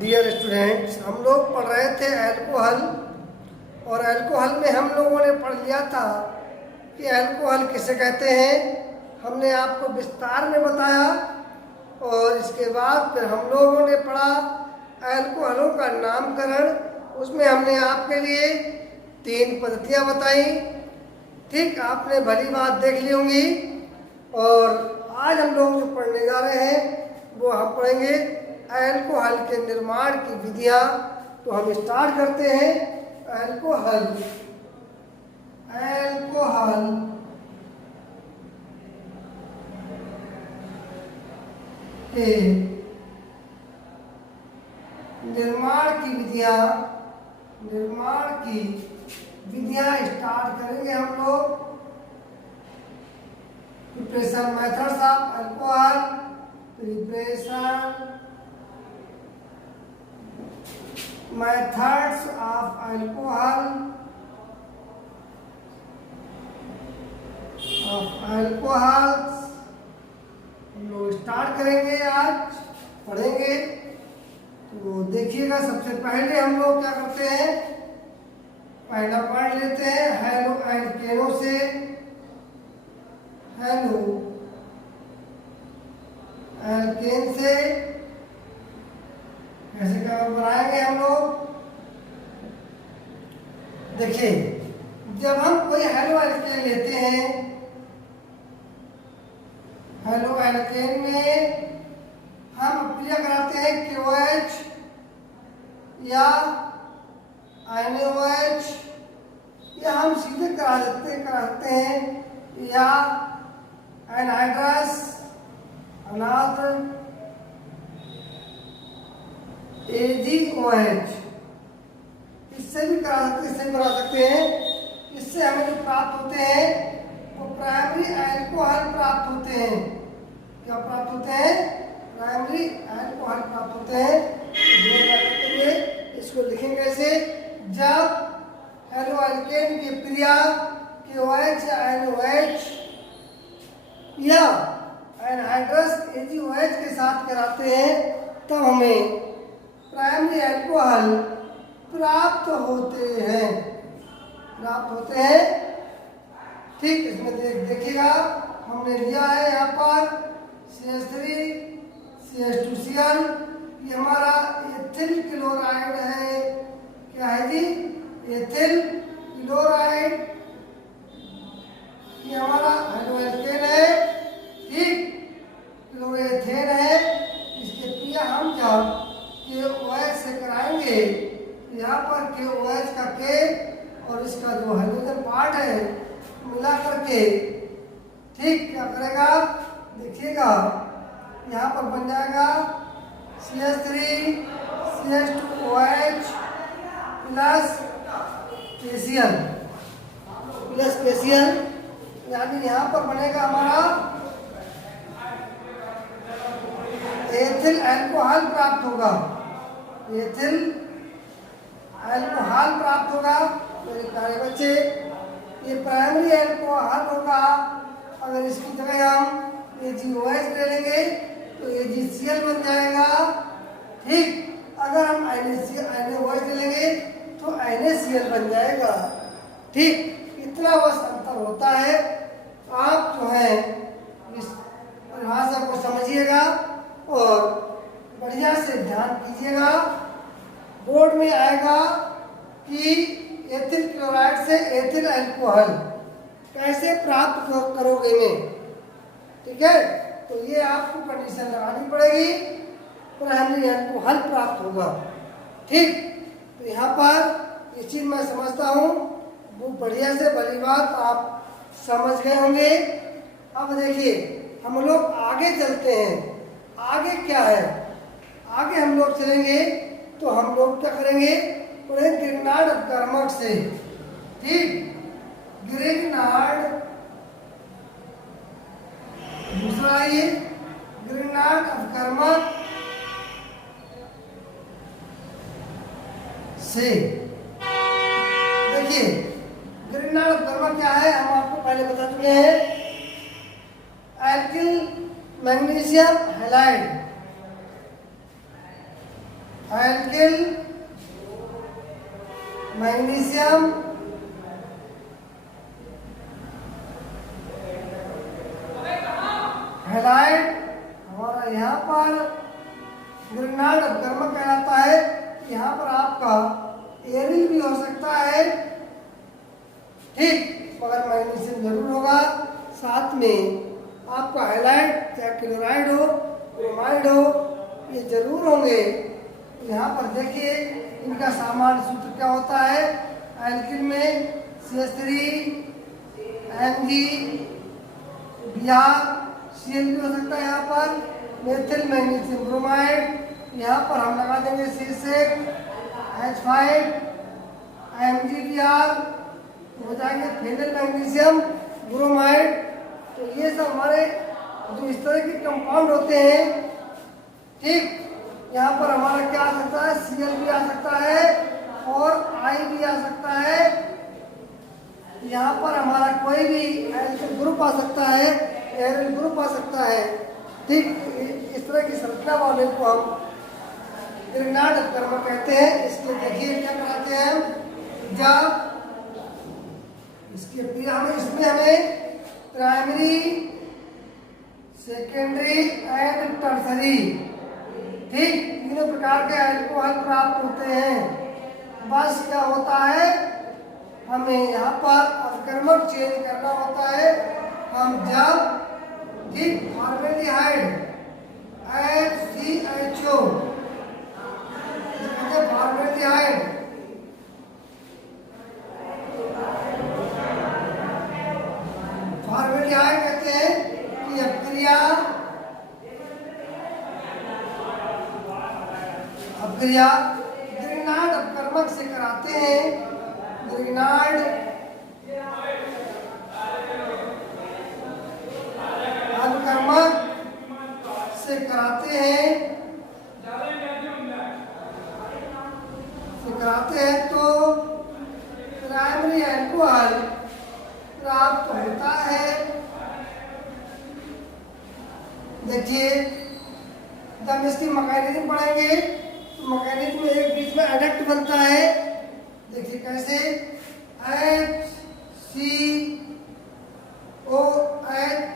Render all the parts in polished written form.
Dear students, हम लोग पढ़ रहे थे अल्कोहल। और अल्कोहल में हम लोगों ने पढ़ लिया था कि अल्कोहल किसे कहते हैं। हमने आपको विस्तार में बताया। और इसके बाद फिर हम लोगों ने पढ़ा अल्कोहलों का नामकरण। उसमें हमने आपके लिए 3 पद्धतियाँ बताई। ठीक, आपने भली बात देख ली होंगी। और आज हम लोग जो पढ़ने जा रहे हैं वो हम पढ़ेंगे अल्कोहल के निर्माण की विधियाँ। तो हम स्टार्ट करते हैं। अल्कोहल के निर्माण की विधियाँ स्टार्ट करेंगे हम लोग। प्रिपरेशन मेथड्स ऑफ अल्कोहल, हम लोग स्टार्ट करेंगे, आज पढ़ेंगे। तो देखिएगा, सबसे पहले हम लोग क्या करते हैं, पहला पढ़ लेते हैं हेलो एल्केनो से। हेलो एल्केन से कैसे क्या बनाएंगे हम लोग। देखिए, जब हम कोई हेलो एल्केन लेते हैं, हेलो एल्केन में हम क्रिया कराते हैं KOH या NaOH, या हम सीधे कराते हैं या एनहाइड्रस अनाथ AgOH। इससे भी करा सकते हैं। इससे हमें जो प्राप्त होते हैं वो प्राइमरी अल्कोहल प्राप्त होते हैं। क्या प्राप्त होते हैं? प्राइमरी अल्कोहल प्राप्त होते हैं। इसको लिखेंगे कैसे? जब हेलो एल्केन की क्रिया KOH या NaOH या एनहाइड्रस AgOH के साथ कराते हैं, तब हमें प्राइमरी अल्कोहल प्राप्त होते हैं। ठीक, इसमें देखिएगा, हमने लिया है यहाँ पर CH3 CH2Cl। ये हमारा एथिल क्लोराइड है। क्या है जी? Ethyl chloride. ये हमारा हेलो एल्केन है। ठीक, क्लोरोथेन है। इसके क्रिया हम जब KOH से कराएंगे, यहाँ पर KOH का K और इसका जो हाइड्रोजन पार्ट है मिला करके, ठीक, क्या करेगा? देखिएगा, यहाँ पर बन जाएगा CH3 CH2OH प्लस KCl, यानी यहाँ पर बनेगा हमारा एथिल अल्कोहल प्राप्त होगा। एथिल अल्कोहल प्राप्त होगा। मेरे प्यारे बच्चे, ये प्राइमरी अल्कोहल होगा। अगर इसकी जगह हम AgOH ले लेंगे तो AgCl बन जाएगा। ठीक, अगर हम NaOH ले लेंगे तो NaCl बन जाएगा। ठीक, इतना बस अंतर होता है। आप जो है इस परिभाषा को समझिएगा और बढ़िया से ध्यान कीजिएगा। बोर्ड में आएगा कि एथिल क्लोराइड से एथिल अल्कोहल कैसे प्राप्त करोगे में। ठीक है, तो ये आपको कंडीशन लगानी पड़ेगी, प्राइमरी अल्कोहल प्राप्त होगा। ठीक, तो यहाँ पर ये चीज मैं समझता हूँ, वो बढ़िया से भली बात आप समझ गए होंगे। अब देखिए, हम लोग आगे चलते हैं। आगे क्या है? आगे हम लोग चलेंगे तो हम लोग क्या करेंगे, पढ़े ग्रिग्नार्ड अपकर्मक से। ठीक, ग्रिग्नार्ड, दूसरा ये ग्रिग्नार्ड अपकर्मक से। देखिए, ग्रिग्नार्ड अपकर्मक क्या है, हम आपको पहले बता चुके हैं। Alkyl magnesium halide alkyl magnesium halide हमारा यहाँ पर ग्रेनाइट अपकर्मक कहलाता है। यहाँ पर आपका एरिल भी हो सकता है, ठीक, मगर मैग्नीशियम जरूर होगा। साथ में आपका हैलाइड चाहे क्लोराइड हो ब्रोमाइड हो ये जरूर होंगे। यहाँ पर देखिए इनका सामान्य सूत्र क्या होता है। एल्किल में CH3 Mg Br Cl भी हो सकता है। यहाँ पर मेथिल मैग्नीशियम ब्रोमाइड, यहाँ पर हम लगा देंगे C6H5 MgBr हो जाएंगे फेनल मैग्नीशियम ब्रोमाइड। तो ये सब हमारे जो इस तरह के कंपाउंड होते हैं, ठीक, यहाँ पर हमारा क्या आ सकता है, Cl भी आ सकता है और I भी आ सकता है। यहाँ पर हमारा कोई भी एल्किल ग्रुप आ सकता है, एरिल ग्रुप आ सकता है, ठीक। इस तरह की संरचना वाले को हम ग्रेनाइट अपकर्मक कहते हैं। इसके देखिए क्या कराते हैं हम, जब इसके इसमें हमें प्राइमरी सेकेंडरी एंड टर्सरी, ठीक, तीनों प्रकार के अल्कोहल प्राप्त होते हैं। बस क्या होता है, हमें यहाँ पर अपकर्मक चेंज करना होता है। हम जब, ठीक, फॉर्मेल्डिहाइड HCHO फॉर्मेल्डिहाइड फॉर्मेल्डिहाइड कहते हैं कि अपक्रिया ग्रेनाइट अपकर्मक से कराते हैं। ग्रेनाइट अपकर्मक से कराते हैं तो प्राइमरी अल्कोहल प्राप्त होता है। देखिए जब इसकी मैकेनिज्म पढ़ेंगे तो मैकेनिज्म में एक बीच में एडक्ट बनता है। देखिए कैसे, HCOH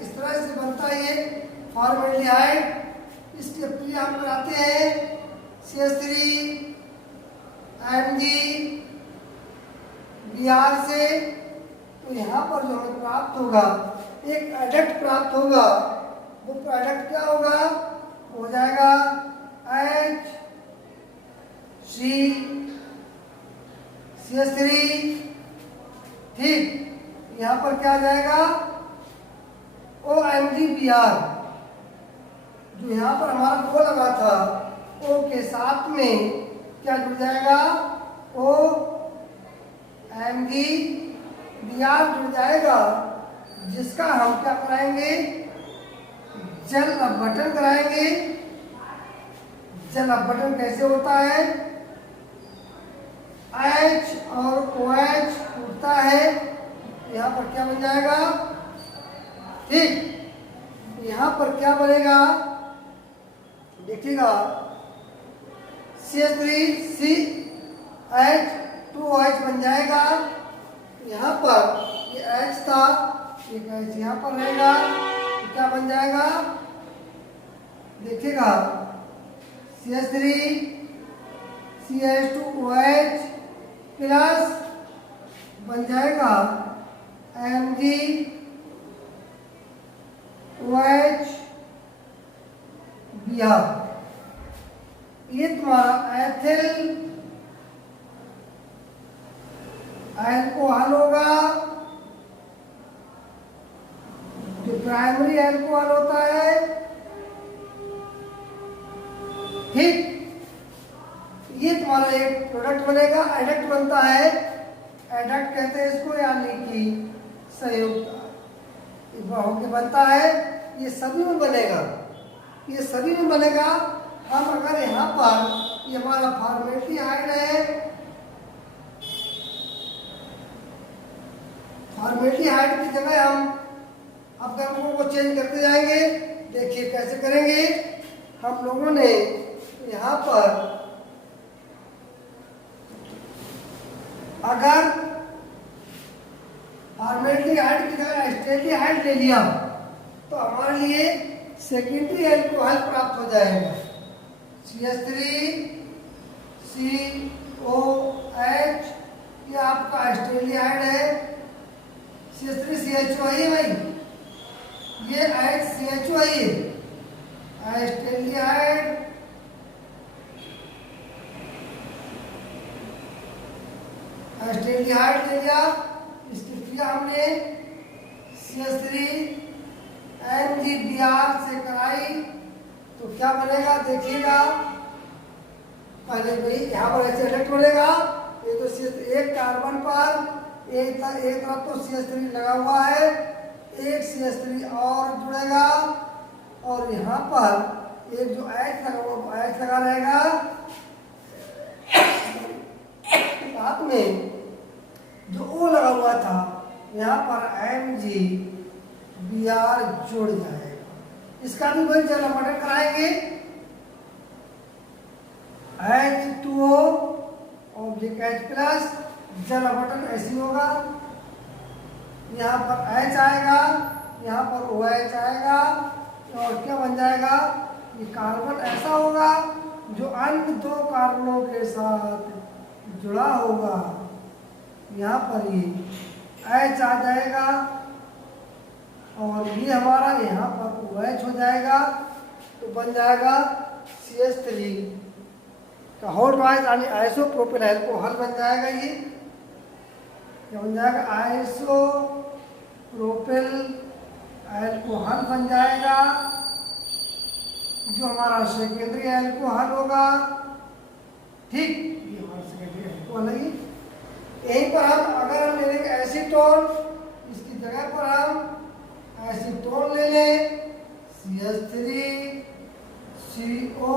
इस तरह से बनता है ये फॉर्मेल्डिहाइड। इसकी अपक्रिया हम कराते हैं CH3 Mg Br से। तो यहाँ पर जो हमें प्राप्त होगा एक एडक्ट प्राप्त होगा। वो प्रोडक्ट क्या होगा, हो जाएगा CH3, ठीक। यहाँ पर क्या आ जाएगा OMgBr, जो यहाँ पर हमारा O लगा था, O के साथ में क्या जुड़ जाएगा, OMgBr जुड़ जाएगा, जिसका हम क्या कराएंगे, जल अपघटन कराएंगे। जल अपघटन कैसे होता है, H और OH टूटता है, यहाँ पर क्या बन जाएगा, ठीक। यहाँ पर क्या बनेगा, देखिएगा CH3CH2OH बन जाएगा। यहाँ पर ये H था, एक H यहाँ पर रहेगा, तो क्या बन जाएगा, देखिएगा CH3CH2OH प्लस बन जाएगा MgOH Br। ये तुम्हारा एथिल अल्कोहल होगा, जो प्राइमरी अल्कोहल होता है, ठीक। ये तुम्हारा एक प्रोडक्ट बनेगा, एडक्ट बनता है। एडक्ट कहते हैं इसको, यानी कि संयुक्त होके बनता है। ये सभी में बनेगा, ये सभी में बनेगा। हम अगर यहाँ पर ये हमारा फॉर्मेल्डिहाइड है, फॉर्मेल्डिहाइड की जगह हम अपकर्मकों को चेंज करते जाएंगे। देखिए कैसे करेंगे, हम लोगों ने यहाँ पर अगर फॉर्मेल्डिहाइड की जगह एस्टेल्डिहाइड ले लिया तो हमारे लिए सेकेंडरी एल्कोहल प्राप्त हो जाएगा। CH3COH, ये आपका एस्टेल्डिहाइड है। CH3CHO है भाई, ये HCHO है, एस्टेल्डिहाइड एस्टेल्डिहाइड ले लिया। इसकी क्रिया हमने CH3NGBr से कराई तो क्या बनेगा देखिएगा। पहले भाई यहाँ पर ऐसे इलेक्ट बनेगा, ये तो एक कार्बन पर एक तरफ तो CH3 लगा हुआ है, एक CH3 और जुड़ेगा और यहाँ पर एक जो H लगा हुआ H लगा रहेगा, साथ में जो O लगा हुआ था यहाँ पर MgBr जुड़ जाएगा। इसका भी वही जल अपघटन कराएंगे। H2O ऑब्लिक H प्लस, जल अपघटन ऐसे होगा, यहाँ पर H आएगा, यहाँ पर OH आएगा और क्या बन जाएगा, ये कार्बन ऐसा होगा जो अन्य दो कार्बनों के साथ जुड़ा होगा। यहाँ पर ये H आ जाएगा और ये हमारा यहाँ पर OH हो जाएगा तो बन जाएगा CH3 का होल वाइज आइसोप्रोपिल अल्कोहल बन जाएगा। ये क्या बन जाएगा, आइसोप्रोपिल अल्कोहल बन जाएगा जो हमारा सेकेंडरी अल्कोहल होगा। ठीक, ये हमारा सेकेंडरी अल्कोहल है। यहीं पर हम अगर हम ले लेंगे एसीटोन, इसकी जगह पर हम एसीटोन ले लें, CH3CO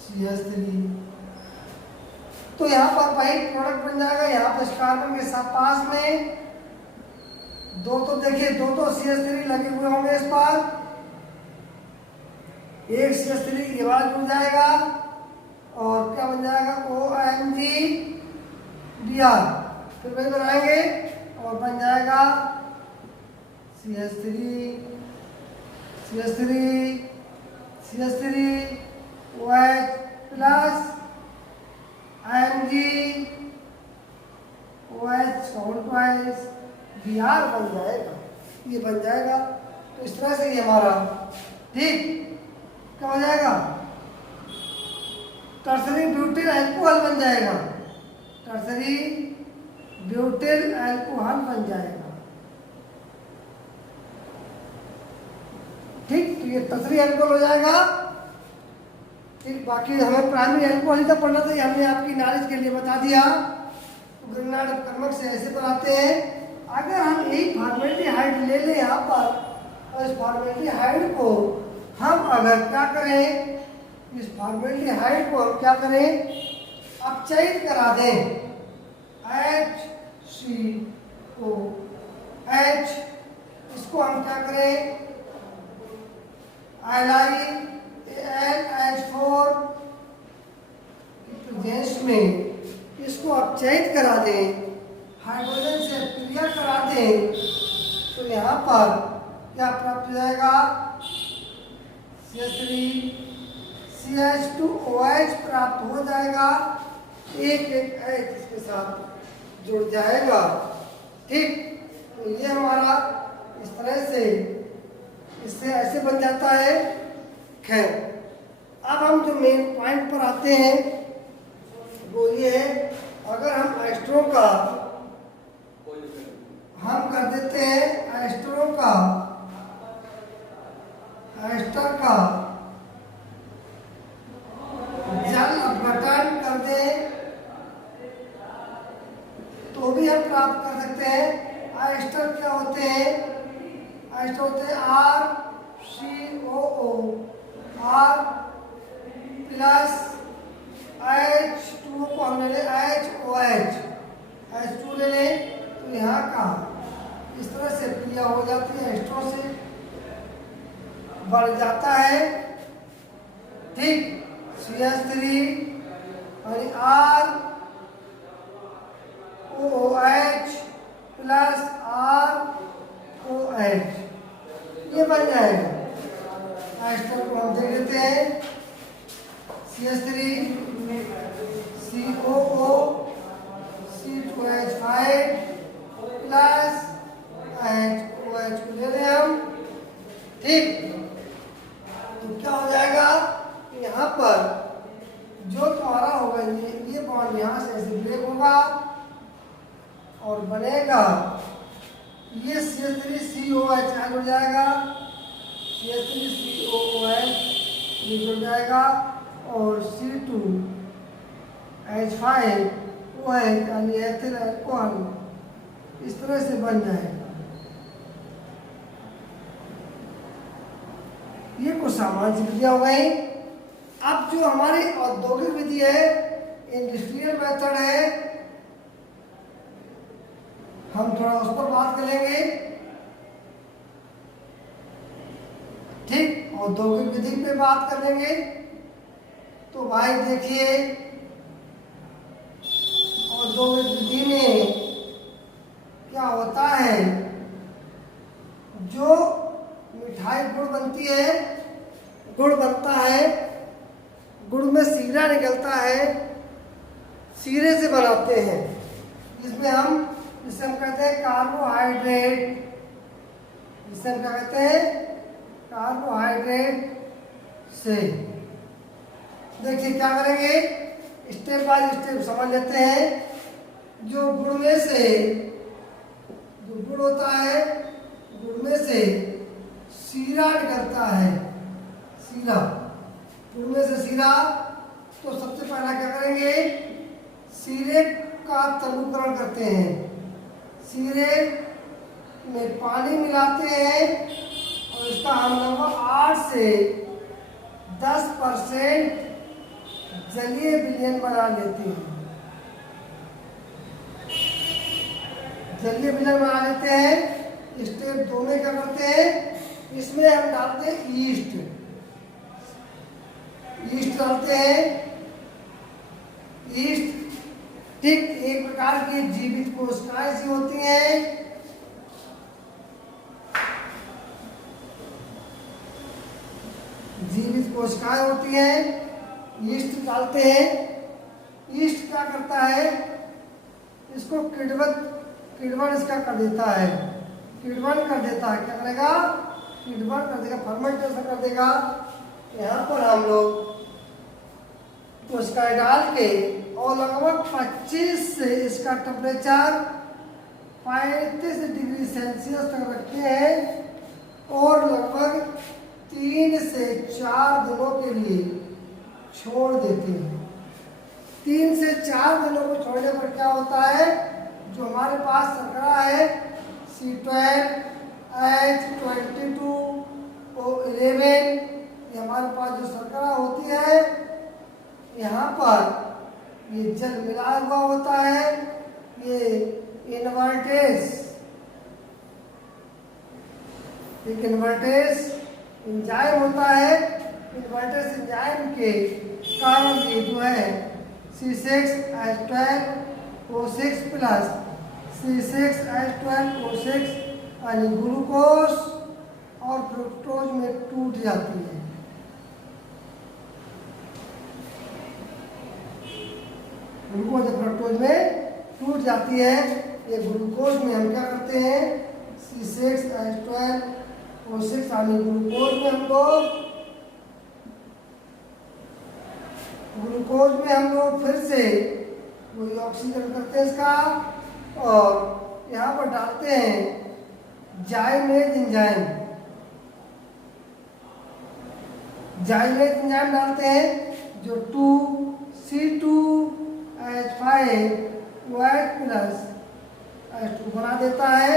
CH3, तो यहाँ पर वही प्रोडक्ट बन जाएगा। यहाँ पर इस कार्बन के साथ पास में दो तो देखिए दो तो CH3 लगे हुए होंगे इस पर, एक CH3 ये वाला जुड़ जाएगा और क्या बन जाएगा OMgBr, फिर वही बनाएंगे और बन जाएगा CH3 OH plus MgOH twice Br बन जाएगा। ये बन जाएगा तो इस तरह से ये हमारा ठीक क्या हो जाएगा, टर्सरी ब्यूटिल अल्कोहल बन जाएगा। टर्सरी ब्यूटिल अल्कोहल बन जाएगा। ठीक, तो ये टर्सरी अल्कोहल हो जाएगा। फिर बाकी हमें प्राइमरी अल्कोहल ही तो पढ़ना था, हमने आपकी नॉलेज के लिए बता दिया। तो ग्रेनाड कर्मक से ऐसे बनाते हैं। अगर हम यही फॉर्मेल्डिहाइड ले लें यहाँ पर और इस फॉर्मेल्डिहाइड को हम अगर क्या करें, इस फॉर्मेल्डिहाइड को हम क्या करें, अपचयित करा दें, HCOH, इसको हम क्या करें NH4 प्रेजेंस में इसको अपचयित करा दें, हाइड्रोजन से क्रिया करा दें तो यहाँ पर क्या प्राप्त हो जाएगा, CH2OH प्राप्त हो जाएगा, एक H इसके साथ जुड़ जाएगा। ठीक, तो ये हमारा इस तरह से इससे ऐसे बन जाता है। खैर, अब हम जो मेन पॉइंट पर आते हैं वो ये है, अगर हम एस्ट्रो का हम कर देते हैं एस्टर का जल अपघटन कर दें तो भी हम प्राप्त कर सकते हैं। एस्टर क्या होते हैं, एस्टर होते हैं RCOO, R प्लस H2O को हम ले लें HOH, H2 ले लें तो यहाँ का इस तरह से क्रिया हो जाती है, एस्ट्रो से बढ़ जाता है। ठीक, CH3 और R COO C2H5 plus HOH को ले लें हम। ठीक, तो क्या हो जाएगा, यहाँ पर जो तुम्हारा होगा ये बॉन्ड यहाँ से ऐसे ब्रेक होगा और बनेगा ये CH3COOH जुड़ जाएगा, CH3COOH ये जुड़ जाएगा और C2H5OH यानी एथिल अल्कोहल इस तरह से बन जाएगा। ये कुछ सामान्य विधियां हो गई। अब जो हमारी औद्योगिक विधि है, इंडस्ट्रियल मेथड है, हम थोड़ा उस पर बात करेंगे। ठीक, औद्योगिक विधि पे बात करेंगे। तो भाई देखिए, औद्योगिक विधि में क्या होता है, जो मिठाई गुड़ बनती है, गुड़ बनता है, गुड़ में सीरा निकलता है, सीरे से बनाते हैं, जिसमें जिसे हम कहते हैं कार्बोहाइड्रेट, जिसे हम क्या कहते हैं कार्बोहाइड्रेट से। देखिए क्या करेंगे, स्टेप बाय स्टेप समझ लेते हैं। जो गुड़ में से जो गुड़ होता है, गुड़ में से सीरा निकलता है, सीरा, गुड़ में से सीरा। तो सबसे पहला क्या करेंगे, सीरे का तनुकरण करते हैं, सीरे में पानी मिलाते हैं और इसका हम लगभग 8 से 10% जलीय विलयन बना लेते हैं, जलीय विलयन बना लेते हैं। स्टेप 2 में क्या करते हैं, इसमें हम डालते हैं ईस्ट, ईस्ट डालते हैं, ईस्ट। ठीक, एक प्रकार की जीवित कोशिकाएं सी होती हैं, जीवित कोशिकाएं होती हैं, ईस्ट डालते हैं। ईस्ट क्या करता है, इसको किण्वन इसका कर देता है, किण्वन कर देता है, क्या करेगा, किण्वन कर देगा, फर्मेंटेशन कर देगा। यहाँ पर हम लोग कोशिकाएं डाल के और लगभग 25 से इसका टेम्परेचर 35 डिग्री सेल्सियस तक रखते हैं और लगभग 3 से 4 दिनों के लिए छोड़ देते हैं। 3 से 4 दिनों को छोड़ने पर क्या होता है, जो हमारे पास शर्करा है C12H22O11, ये हमारे पास जो शर्करा होती है, यहाँ पर ये जल मिला हुआ होता है, ये इन्वर्टेस, एक इन्वर्टेस एंजाइम होता है। इन्वर्टेस एंजाइम के कारण ये जो है C6H12O6 प्लस C6H12O6 यानी ग्लूकोज और फ्रुक्टोज में टूट जाती है। ग्लूकोज और फ्रुक्टोज में टूट जाती है। ये ग्लूकोज में हम क्या करते हैं, C6H12O6 यानी ग्लूकोज में हम लोग फिर से वही ऑक्सीजन करते हैं इसका और यहाँ पर डालते हैं जाइमेज एंजाइम, जाइमेज एंजाइम डालते हैं जो C2H5OH प्लस H2 बना देता है।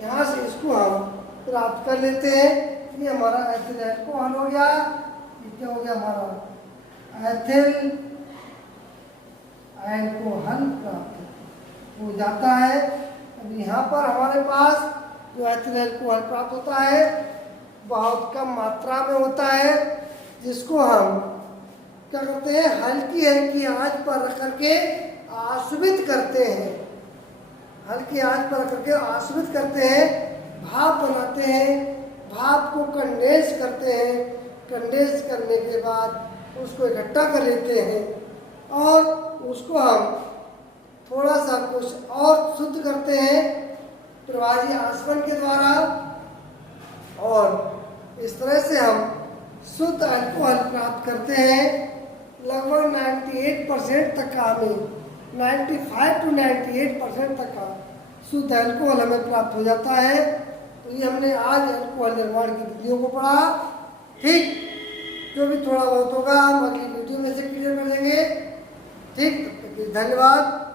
यहाँ से इसको हम प्राप्त कर लेते हैं। ये हमारा एथिल अल्कोहल हो गया। ये क्या हो गया, हमारा एथिल अल्कोहल प्राप्त हो जाता है। अब यहाँ पर हमारे पास जो एथिल अल्कोहल प्राप्त होता है बहुत कम मात्रा में होता है, जिसको हम क्या करते हैं, हल्की हल्की आंच पर रख करके आश्वित करते हैं, हल्की आंच पर रख करके आश्वित करते हैं, भाप बनाते हैं, भाप को कंडेंस करते हैं कंडेंस करने के बाद उसको इकट्ठा कर लेते हैं और उसको हम थोड़ा सा कुछ और शुद्ध करते हैं प्रवाही आसवन के द्वारा, और इस तरह से हम शुद्ध अल्कोहल प्राप्त करते हैं। लगभग 98% तक का हमें 95 to 98% तक का शुद्ध अल्कोहल हमें प्राप्त हो जाता है। तो ये हमने आज अल्कोहल निर्माण की विधियों को पढ़ा। ठीक, जो भी थोड़ा बहुत होगा हम अगली वीडियो में से क्लियर कर देंगे। ठीक, धन्यवाद।